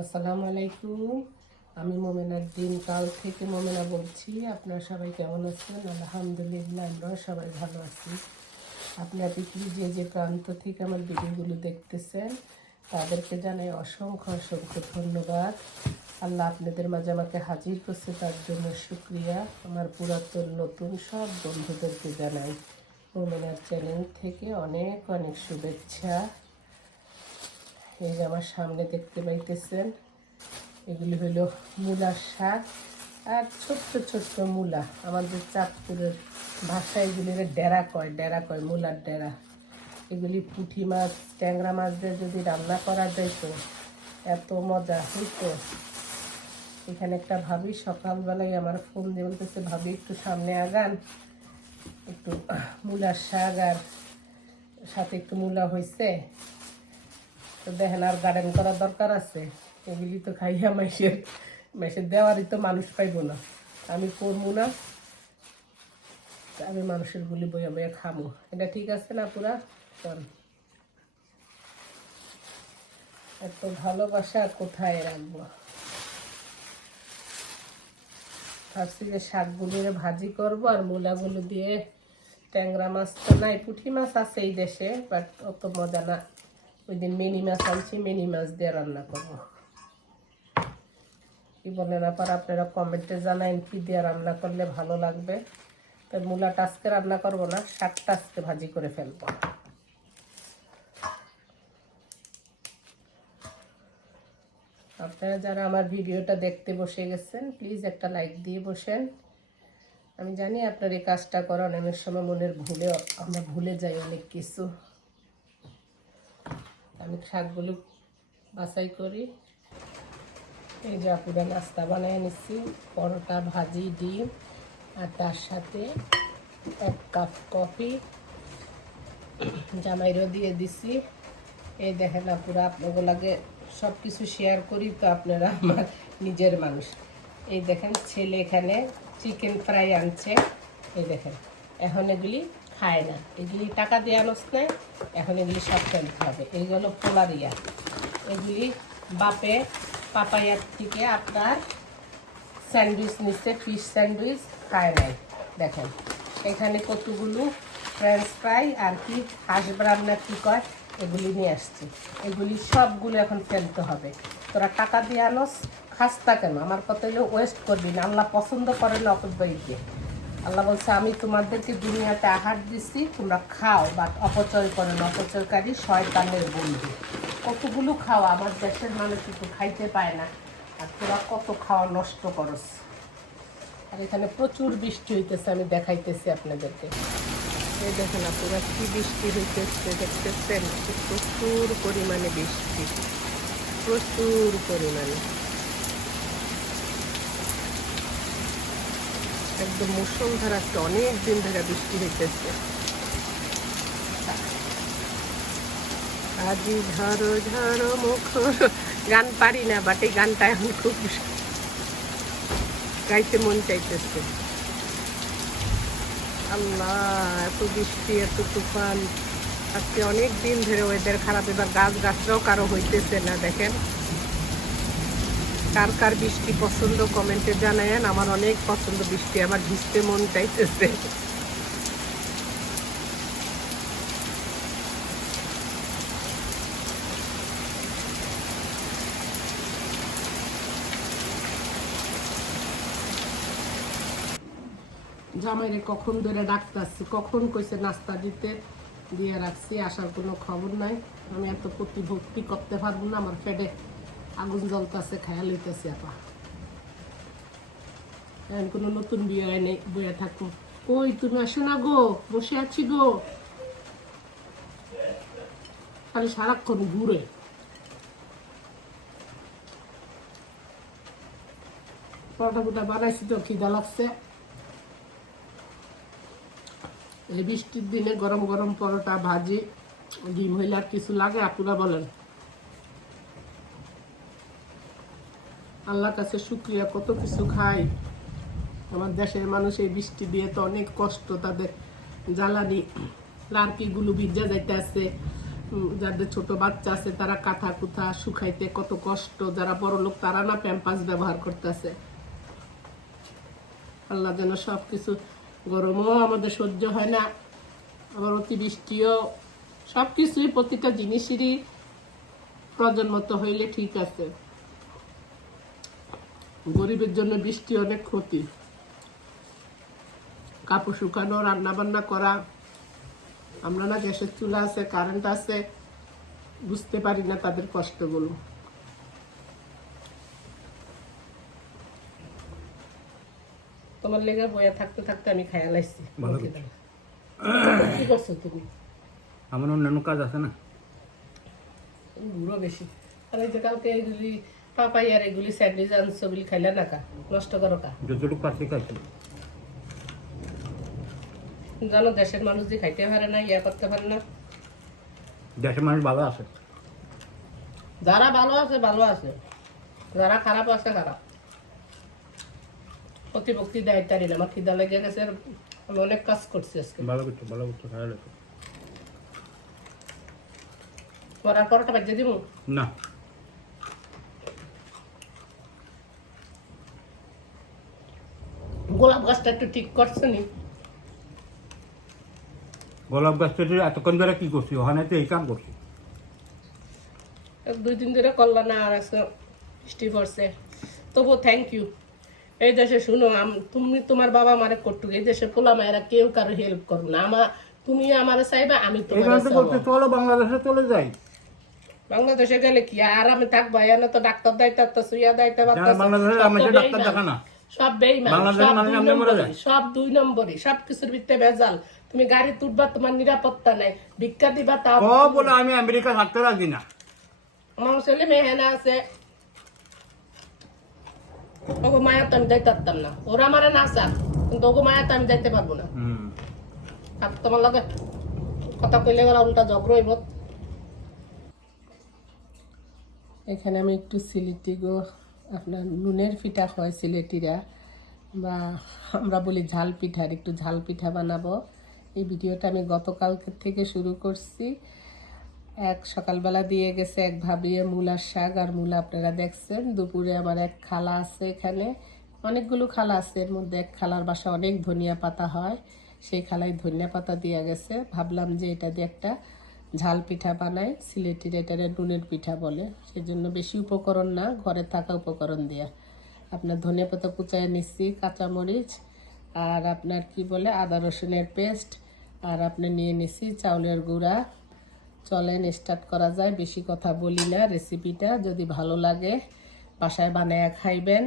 আসসালামু আলাইকুম। আমি মোমেনার দিন কাল থেকে মোমেনা বলছি, আপনারা সবাই কেমন আছেন? আলহামদুলিল্লাহ, আমরাও সবাই ভালো আছি। আপনারা পৃথিবীর যে যে প্রান্ত থেকে আমার ভিডিওগুলো দেখতেছেন, তাদেরকে জানাই অসংখ্য অসংখ্য ধন্যবাদ। আল্লাহ আপনাদের মাঝে আমাকে হাজির করছে, তার জন্য শুক্রিয়া। আমার পুরাতন, নতুন সব বন্ধুদেরকে জানাই। মোমেনার চ্যানেল থেকে অনেক অনেক শুভেচ্ছা। এই যে আমার সামনে দেখতে পাইতেছেন, এগুলি হলো মূলার শাক আর ছোট্ট ছোট্ট মূলা। আমাদের চাঁদপুরের ভাষায় এগুলির ডেরা কয় ডেরা কয়, মূলার ডেরা। এগুলি পুঁটি মাছ, ট্যাংরা মাছ দিয়ে যদি রান্না করা যায় তো এত মজা হইতো এখানে একটা ভাবি সকালবেলায় আমার ফোন দিয়ে বলতেছে, ভাবি, একটু সামনে আগান, একটু মূলার শাক আর সাথে একটু মূলা হয়েছে তো দেখেন আর গার্ডেন করার দরকার আছে। এগুলি তো খাইয়া মাইসের মাইসের দেওয়ারই তো মানুষ পাইব না। আমি করব না। আমি মানুষের গুলি বইয়া বইয়া খামো। এটা ঠিক আছে না পুরা? চল। এত ভালোবাসা কোথায় রাখব? ভাবছি যে শাকগুলির ভাজি করব আর মূলাগুলো দিয়ে ট্যাংরা মাছ তো নাই, পুঁটি মাছ আছে এই দেশে বাট অত মজা না। ওই দিন মিনি মাছ আনছি, মিনি মাছ দিয়ে রান্না করব। কি বলেন আবার আপনারা কমেন্টে জানাইন কি দিয়ে রান্না করলে ভালো লাগবে। তো মূলাটা আজকে রান্না করব না, শাকটা আজকে ভাজি করে ফেলব। আপনারা যারা আমার ভিডিওটা দেখতে বসে গেছেন, প্লিজ একটা লাইক দিয়ে বসেন। আমি জানি আপনার এই কাজটা করা অনেক সময় মনের ভুলে আমরা ভুলে যাই অনেক কিছু। আমি শাকগুলো বাছাই করি। এই যে আপুরা নাস্তা বানিয়ে নিচ্ছি পরোটা, ভাজি, ডিম, আর তার সাথে এক কাপ কফি। জামাইরও দিয়ে দিছি। এই দেখেন আপুরা, আপনাগুলাকে সব কিছু শেয়ার করি তো আপনারা আমার নিজের মানুষ। এই দেখেন ছেলে এখানে চিকেন ফ্রাই আনছে। এই দেখেন, এখন এগুলি খায় না। এগুলি টাকা দিয়ে আনস এখন এগুলি সব ফেলতে হবে এইগুলো পোলারিয়া এগুলি বাপে, পাপাইয়ার থেকে আপনার স্যান্ডউইচ নিচ্ছে ফিশ স্যান্ডউইচ, খায় নাই। দেখেন, এখানে কতগুলো ফ্রেঞ্চ ফ্রাই আর কি হাঁস ব্রান্না কী কয়, এগুলি নিয়ে আসছি। এগুলি সবগুলো এখন ফেলতে হবে। তোরা টাকা দিয়ে আনস খাস্তা কেন? আমার কথা ওয়েস্ট করবি না। আল্লাহ পছন্দ করে না অপদ্বৈকে আল্লাহ বলছে, আমি তোমাদেরকে দুনিয়াতে আহার দিচ্ছি তোমরা খাও। বাট অপচয় করো না। অপচয়কারী শয়তানের বন্ধু। কতগুলো খাওয়া, আমার দেশের মানুষ একটু খাইতে পায় না। আর তোরা কত খাওয়া নষ্ট করস? আর এখানে প্রচুর বৃষ্টি হইতেছে, আমি দেখাইতেছি আপনাদেরকে। এই দেখেন আপনারা কি বৃষ্টি হইতেছে, দেখতেছেন? প্রচুর পরিমাণে বৃষ্টি। প্রচুর পরিমাণে। একদম মুসলধারা আজকে অনেক দিন ধরে বৃষ্টি হইতেছে। আজি ঝড়ো ঝড়ো মুখর। গান পারি না, বাট এই গানটা এখন খুব গাইতে মন চাইতেছে। আল্লাহ, এত বৃষ্টি, এত তুফান। আজকে অনেক দিন ধরে ওয়েদার খারাপ, এবার গাছ গাছরাও কারও হইতেছে না, দেখেন। কার কার বৃষ্টি পছন্দ কমেন্টে জানায়েন। আমার অনেক পছন্দ বৃষ্টি, আমার ভিজতে মন চাইতেছে। জামাইরে কখন ধরে ডাকতেছি, কখন কইছে নাস্তা দিতে? দিয়ে রাখছি, আসার কোনো খবর নাই। আমি এত প্রতিভক্তি করতে পারব না, আমার পেটে আগুন জ্বলতেছে খেয়াল হইতেছে আপা। এখন কোনো নতুন বিয়ে নেই বইয়া থাকো। কই, তুমি আসো না গো, বসে আছি গো। খালি সারাক্ষণ ঘুরে। পরোটা ফুটা বানাইছি তো, খিদা লাগছে। এই বৃষ্টির দিনে গরম গরম পরোটা, ভাজি, ডিম হইলে আর কিছু লাগে? আপনারা বলেন। আল্লাহর কাছে শুক্রিয়া, কত কিছু খাই। আমার দেশের মানুষ এই বৃষ্টি দিয়ে তো অনেক কষ্ট, তাদের জ্বালানি লার্কিগুলো ভিজা যাইতে আছে যাদের ছোট বাচ্চা আছে, তারা কাঁথা কুথা শুকাইতে কত কষ্ট, যারা বড় লোক, তারা না প্যাম্পাস ব্যবহার করতেছে। আল্লাহ যেন সব কিছু গরমও আমাদের সহ্য হয় না, আবার অতিবৃষ্টিও সব কিছুই প্রতিটা জিনিসেরই প্রয়োজন মতো হইলে ঠিক আছে। গরিবের জন্য বৃষ্টি অনেক ক্ষতি। কাপড় শুকানো রান্না বান্না করা আমরা না গ্যাসের চুলা আছে কারেন্ট আছে বুঝতে পারি না তাদের কষ্টগুলো। তোমার লেগে বয়ে থাকতে থাকতে আমি খায়া লাইছি। ভালো করছ। কি করছ তুমি? আমার অন্যান্য কাজ আছে না? বুড়ো বেশি। আর এই যে কালকে এগুলি পাপাই আর এগুলি স্যান্ডউইচ আনছো বলি খাইলে না কা? নষ্ট করো কা? যতটুকু পারছি খাইছি। জানো দেশের মানুষ যে খাইতে পারে না ইয়া করতে পারে না। দেশের মানুষ ভালো আছে। যারা ভালো আছে ভালো আছে। যারা খারাপ আছে খারাপ। প্রতিপক্তি দায়িত্ব নিলাম আমার খিদা লেগে গেছে আমি অনেক কাজ করছি আজকে। ভালো করছ ভালো করছ খারাপ লাগছে পরটা বাজে দিব না। গোলাপ গাছটা একটু ঠিক করছে নি? গোলাপ গাছ থেকে এতক্ষণ ধরে কি করছি? ওখানে তো এই কাম করছি। এক দুই দিন ধরে করলা না আর আজকে বৃষ্টি পড়ছে। তবু থ্যাংক ইউ এই দেশে শুনো তুমি তোমার বাবা মারে করটুক। এই দেশে পোলা মায়েরা কেউ কারও হেল্প করো না। আমার তুমি আমার চাইবা আমি তোমার চলো বাংলাদেশে চলে যাই। বাংলাদেশে গেলে কি? আর আমি থাকব এনে তো ডাক্তার দায়িত্ব সুইয়া দায়িত্ব বাংলাদেশে ডাক্তার দেখা না সব বেইমান সব দুই যায়। সব কিছুর ভিত্তে ভেজাল। তুমি গাড়ি তুলবা তোমার নিরাপত্তা নাই। ভিক্ষা দিবা তা বলে আমি আমেরিকা থাকতে রাজি না? আমার ছেলে মেহেনা আছে। ওগো মায়া তো আমি যাইতে পারতাম না। ওরা আমার না চাক কিন্তু ওগো মায়া তো আমি যাইতে পারব না। হুম। আর তোমার লাগে কথা কইলে গেলে উল্টা ঝগড়া হইব। এখানে আমি একটু সিলেটি গো। আপনার নুনের পিঠা হয় সিলেটিরা, বা আমরা বলি ঝাল পিঠার একটু ঝাল পিঠা বানাবো। এই ভিডিওটা আমি গতকাল থেকে শুরু করছি। এক সকালবেলা দিয়ে গেছে এক ভাবিয়ে মূলার শাক, আর মূলা আপনারা দেখছেন, দুপুরে আমার এক খালা আছে এখানে। অনেকগুলো খালা আছে, এর মধ্যে এক খালার বাসা অনেক ধনিয়া পাতা হয়। সেই খালায় ধনিয়া পাতা দিয়ে গেছে। ভাবলাম যে এটা দিয়ে একটা ঝাল পিঠা বানাই সিলেটির এটারে নুনের পিঠা বলে। সেজন্য বেশি উপকরণ না, ঘরে থাকা উপকরণ দিয়ে। আপনার ধনিয়া পাতা কুচায় নিচ্ছি, কাঁচামরিচ, আর আপনার কি বলে, আদা রসুনের পেস্ট, আর আপনি নিয়ে নিচ্ছি চাউলের গুঁড়া। চলেন স্টার্ট করা যায়। বেশি কথা বলি না রেসিপিটা যদি ভালো লাগে, বাসায় বানায় খাইবেন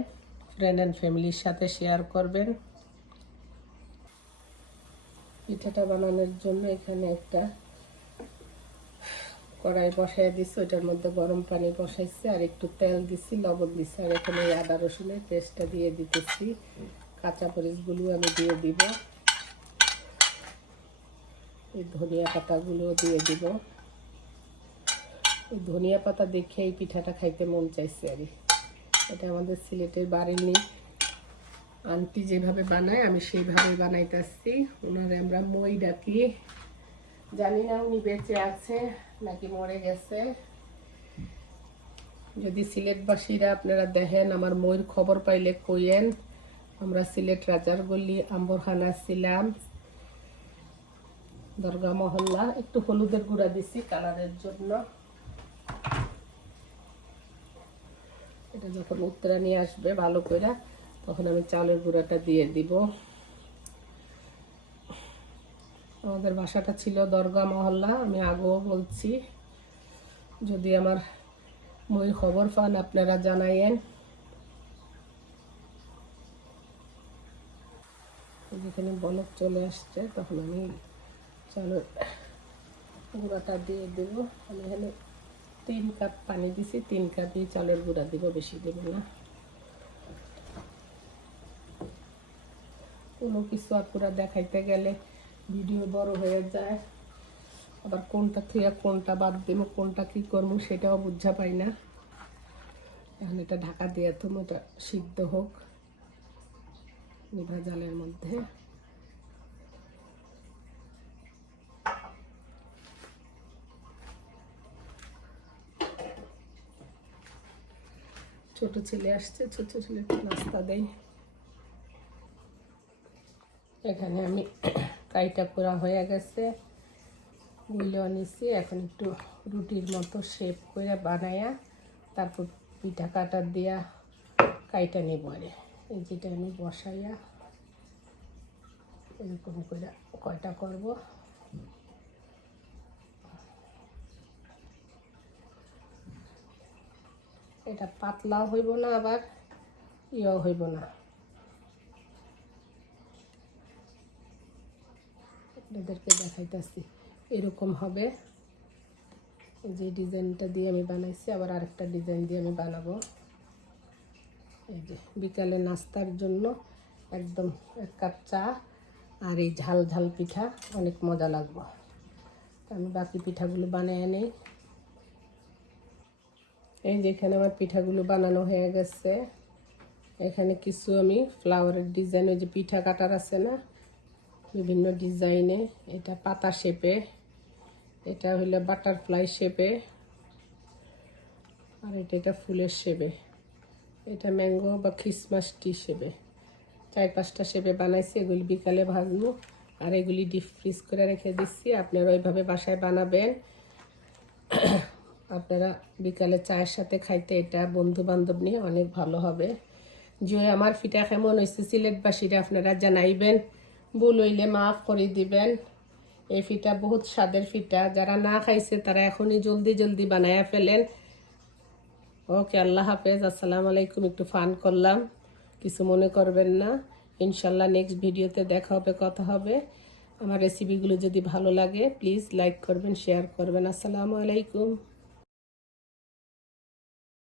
ফ্রেন্ড অ্যান্ড ফ্যামিলির সাথে শেয়ার করবেন। পিঠাটা বানানোর জন্য এখানে একটা কড়াই বসাই দিছি, ওইটার মধ্যে গরম পানি বসাইছি, আর একটু তেল দিছি, লবণ দিছি, আর এখানে আদা রসুনের পেস্টটা দিয়ে দিতেছি। কাঁচা মরিচগুলো আমি দিয়ে দিব। এই ধনিয়া পাতাগুলো দিয়ে দিব। এই ধনিয়া পাতা দেখে এই পিঠাটা খাইতে মন চাইছে আর এটা আমাদের সিলেটের বাড়ির নেই আন্টি যেভাবে বানায়, আমি সেইভাবে বানাইতেছি। ওনারে আমরা মই ডাকি। জানি না উনি বেঁচে আছে নাকি মরে গেছে। যদি সিলেটবাসীরা আপনারা দেখেন, আমার ময়ূর খবর পাইলে কইয়েন, আমরা সিলেট রাজার গল্লি আম্বরখানা ছিলাম। দরগা মহল্লা, একটু হলুদের গুঁড়া দিছি কালারের জন্য। এটা যখন উত্তরা নিয়ে আসবে ভালো করে তখন আমি চালের গুঁড়াটা দিয়ে দিব। আমাদের বাসাটা ছিল দরগা মহল্লা, আমি আগেও বলছি। যদি আমার মই খবর পান, আপনারা জানাইয়েন যেখানে বলক চলে আসছে, তখন আমি চালের গুঁড়াটা দিয়ে দেব। আমি এখানে তিন কাপ পানি দিছি, তিন কাপই চালের গুঁড়া দিব, বেশি দেব না। কোনো কিছু আপুরা দেখাইতে গেলে ভিডিও বড় হয়ে যায়। আবার কোনটা থেকে কোনটা বাদ দেব, কোনটা কি করব সেটাও বুঝা পাই না। এখন এটা ঢাকা দেওয়া তো এটা সিদ্ধ হোক, নিভা মধ্যে। ছোট ছেলে আসছে, ছোট ছেলে নাস্তা দেয় এখানে আমি কাইটা করা হয়ে গেছে। গুলো নিছি, এখন একটু রুটির মতো শেপ করে বানায়া তারপর পিঠা কাটা দিয়া কাইটা নিব আরে। এই যেটা আমি বসাইয়া এরকম করে কয়টা করব? এটা পাতলাও হইব না আবার, ইয়েও হইব না। আপনাদেরকে দেখাইতেছি। এরকম হবে। যে ডিজাইনটা দিয়ে আমি বানাইছি, আবার আরেকটা ডিজাইন দিয়ে আমি বানাবো। এই যে বিকালে নাস্তার জন্য একদম এক কাপ চা আর এই ঝাল ঝাল পিঠা, অনেক মজা লাগবে। আমি বাকি পিঠাগুলো বানিয়ে নেই এই যে এখানে আমার পিঠাগুলো বানানো হয়ে গেছে। এখানে কিছু আমি ফ্লাওয়ারের ডিজাইন ওই যে পিঠা কাটার আছে না? বিভিন্ন ডিজাইনে, এটা পাতা শেপে, এটা হইল বাটারফ্লাই শেপে, আর এটা এটা ফুলের শেপে। এটা ম্যাঙ্গো বা খ্রিসমাস টি শেপে। চার পাঁচটা শেপে বানাইছি, এগুলি বিকালে ভাজবো, আর এগুলি ডিপ ফ্রিজ করে রেখে দিচ্ছি। আপনারা ওইভাবে বাসায় বানাবেন। আপনারা বিকালে চায়ের সাথে খাইতে এটা বন্ধু বান্ধব নিয়ে অনেক ভালো হবে। যে আমার ফিটা কেমন হয়েছে সিলেটবাসীরা, আপনারা জানাইবেন। ভুল হইলে মাফ করে দিবেন। এই ফিটা বহুত স্বাদের ফিটা। যারা না খাইছে, তারা এখনই জলদি জলদি বানায়া ফেলেন। ওকে, আল্লাহ হাফেজ। আসসালামু আলাইকুম। একটু ফান করলাম। কিছু মনে করবেন না। ইনশাল্লাহ নেক্সট ভিডিওতে দেখা হবে, কথা হবে। আমার রেসিপিগুলো যদি ভালো লাগে প্লিজ লাইক করবেন শেয়ার করবেন। আসসালামু আলাইকুম।